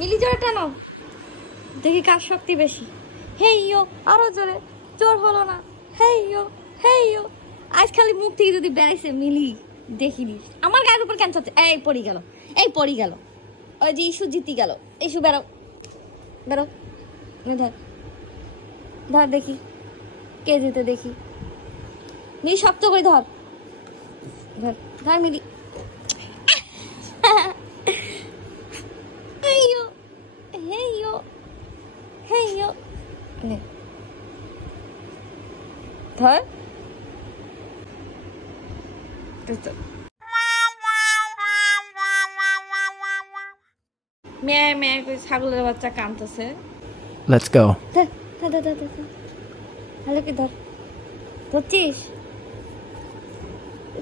মিলি জোরে টানো, দেখি কার শক্তি বেশি। হেইয়ো, আরো জোরে। জোর হলো না। হেইয়ো হেইয়ো। আজ খালি মুখ থেকে যদি বেড়াইছে মিলি, দেখিনি। আমার গায়ের উপর কেন চলছে? এই পড়ি গেল, এই পড়ি গেল। ওই যে ইস্যু জিতি গেল। ইস্যু বেরো, বেরো। ধর ধর, দেখি কে জিতে, দেখি। মিলি শক্ত করে ধর, ধর ধর মিলি। হেইয়ো হেইয়ো হেইয়ো। নে ধর। মেয়ে মেয়ে করে ছাগলের বাচ্চা কাঁদতেছে। Let's go. ধর ধর ধর ধর ধর। ভালো কি ধর, ধরছিস?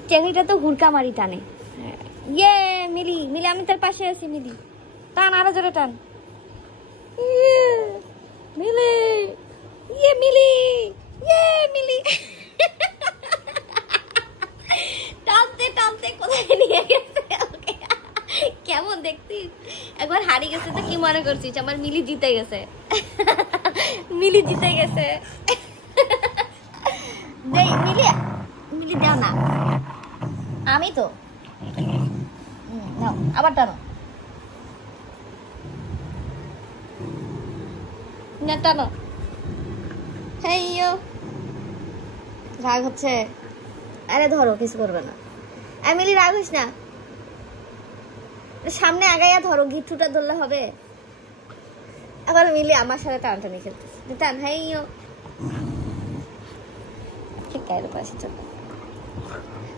চেংড়িটা তো হুড়কা মারি টানে। ইয়ে মিলি, মিলি আমি তোর পাশে আছি। মিলি টান, আরো জোরে টান। ইয়ে মিলি, ইয়ে মিলি, ইয়ে মিলি। টানতে টানতে কোথায় নিয়ে গেছে ওকে। কেমন দেখছিস? একবার হারিয়ে গেছে তো কি মনে করছিস? আমার মিলি জিতে গেছে। মিলি জিতে গেছে। মিলি, মিলি দাও না। আমি তো নাও, আবার টানো না, টানো। হেইয়ো। রাগ হচ্ছে? আরে ধরো, কিছু করবে না। মিলি রাগ হইস না, সামনে আগাইয়া ধরো, গিট্টুটা ধরলে হবে। আবার মিলি আমার সাথে টানটানি খেলতেছে। টান। হেইয়ো। ঠিক গায়ের পাশে চল,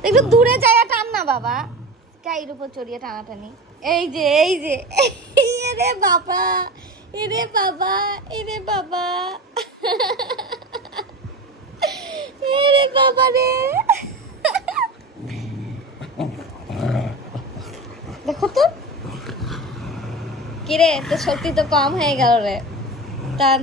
একটু দূরে যাইয়া টান না বাবা। গায়ের উপর চড়িয়ে টানাটানি। এই যে, এই যে। এরে বাবা, এরে বাবা, এরে বাবা, এরে বাবা রে। দেখো তো, কিরে তোর শক্তি তো কম হয়ে গেল রে। টান।